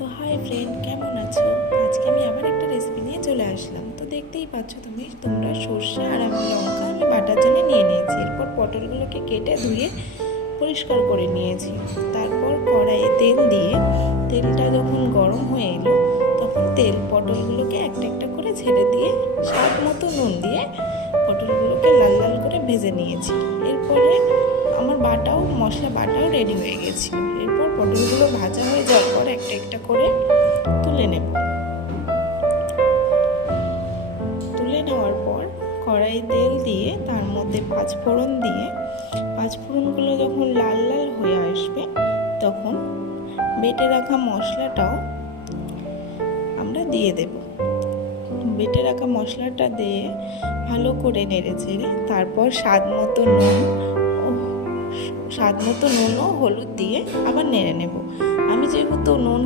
তো hi friend, কেমন আছো? আজকে আমি আবার একটা রেসিপি নিয়ে চলে আসলাম। তো দেখতেই পাচ্ছ তোমরা সর্ষে আর আমি লঙ্কা আমি বাটার জন্য নিয়ে নিয়েছি। এরপর পটলগুলোকে কেটে ধুয়ে পরিষ্কার করে নিয়েছি। তারপর কড়াইয়ে তেল দিয়ে তেলটা যখন গরম হয়ে এলো তখন পটলগুলোকে একটা একটা করে ছেড়ে দিয়ে স্বাদ মতো নুন দিয়ে পটলগুলোকে লাল লাল করে ভেজে নিয়েছি। এরপরে আমার মশলা বাটাও রেডি হয়ে গেছিল। এরপর পটলগুলো ভাজা হয়ে যাওয়ার পর একটা একটা করে তুলে নেওয়ার পর কড়াই তেল দিয়ে তার মধ্যে পাঁচফোড়ন দিয়ে পাঁচফোড়নগুলো যখন লাল লাল হয়ে আসবে তখন বেটে রাখা মশলাটাও আমরা দিয়ে দেব। বেটে রাখা মশলাটা দিয়ে ভালো করে নেড়ে চেড়ে তারপর স্বাদ মতো নুন ও হলুদ দিয়ে আবার নেড়ে নেব। আমি যেহেতু নুন